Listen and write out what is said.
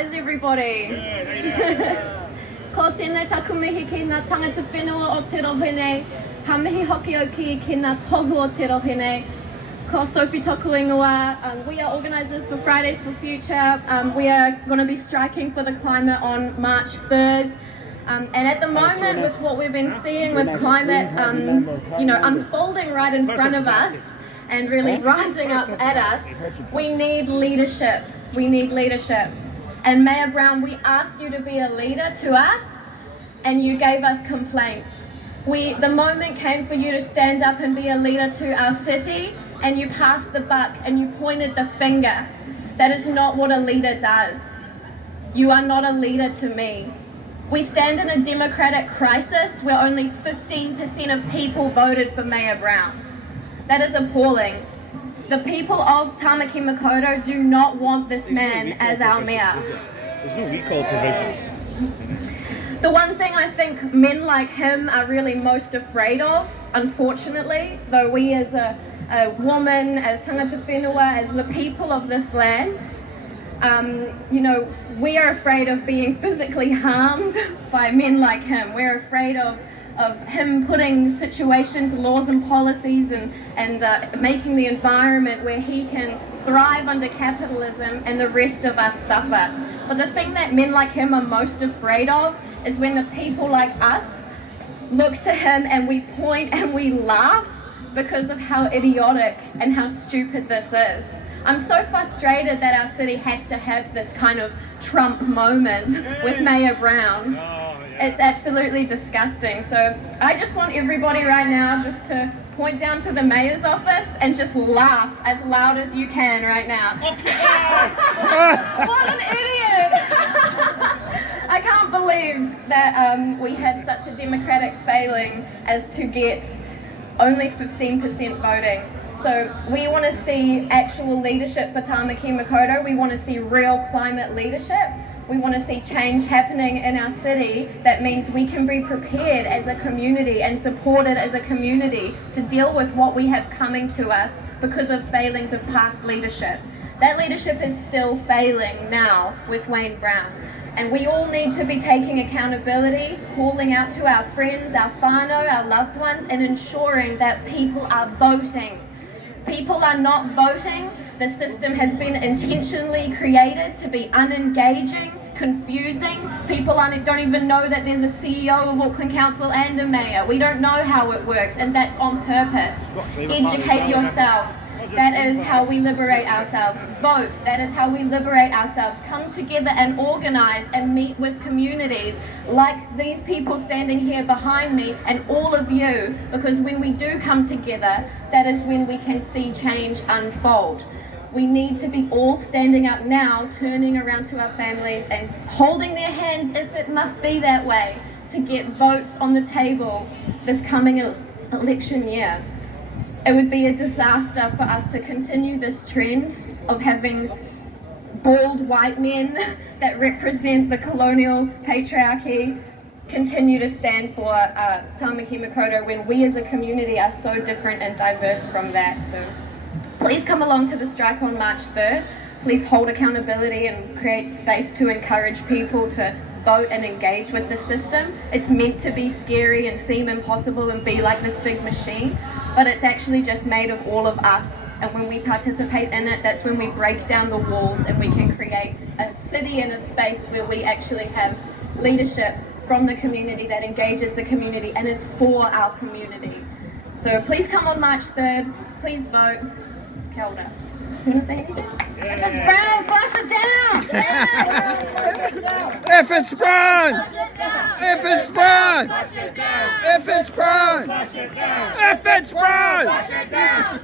How's everybody? Ko tēnei taku mihi ki ngā tangata whenua o te rohine, ha mihi hoki o ki ngā tohu o te rohine. Ko Sophie toku ingoa. We are organisers for Fridays for Future. We are going to be striking for the climate on March 3rd. And at the moment, with what we've been seeing with climate, unfolding right in front of us and really rising up at us, we need leadership. We need leadership. And Mayor Brown, we asked you to be a leader to us, and you gave us complaints. The moment came for you to stand up and be a leader to our city, and you passed the buck and you pointed the finger. That is not what a leader does. You are not a leader to me. We stand in a democratic crisis where only 15% of people voted for Mayor Brown. That is appalling. The people of Tamaki Makaurau do not want this man as our mayor. There's no recall provisions. The one thing I think men like him are really most afraid of, unfortunately, though we as a woman, as tangata whenua, as the people of this land, we are afraid of being physically harmed by men like him. We're afraid of him putting situations, laws and policies and making the environment where he can thrive under capitalism and the rest of us suffer. But the thing that men like him are most afraid of is when the people like us look to him and we point and we laugh because of how idiotic and how stupid this is. I'm so frustrated that our city has to have this kind of Trump moment with Mayor Brown. It's absolutely disgusting. So I just want everybody right now just to point down to the mayor's office and just laugh as loud as you can right now. What an idiot! I can't believe that we have such a democratic failing as to get only 15% voting. So we want to see actual leadership for Tamaki Makaurau. We want to see real climate leadership. We want to see change happening in our city. That means we can be prepared as a community and supported as a community to deal with what we have coming to us because of failings of past leadership. That leadership is still failing now with Wayne Brown. And we all need to be taking accountability, calling out to our friends, our whānau, our loved ones, and ensuring that people are voting. People are not voting. The system has been intentionally created to be unengaging, confusing. People don't even know that there's a CEO of Auckland Council and a mayor. We don't know how it works, and that's on purpose. Educate yourself. That is how we liberate ourselves. Vote. That is how we liberate ourselves. Come together and organise and meet with communities like these people standing here behind me and all of you, because when we do come together, that is when we can see change unfold. We need to be all standing up now, turning around to our families and holding their hands, if it must be that way, to get votes on the table this coming election year. It would be a disaster for us to continue this trend of having bald white men that represent the colonial patriarchy continue to stand for Tamaki Makaurau when we as a community are so different and diverse from that. So please come along to the strike on March 3rd. Please hold accountability and create space to encourage people to vote and engage with the system. It's meant to be scary and seem impossible and be like this big machine, but it's actually just made of all of us. And when we participate in it, that's when we break down the walls and we can create a city and a space where we actually have leadership from the community that engages the community and is for our community. So please come on March 3rd. Please vote. Kia ora. Do you want to say anything? Yeah. If it's brown, flush it down! If it's brown! If it's brown! If it's brown! If it's brown!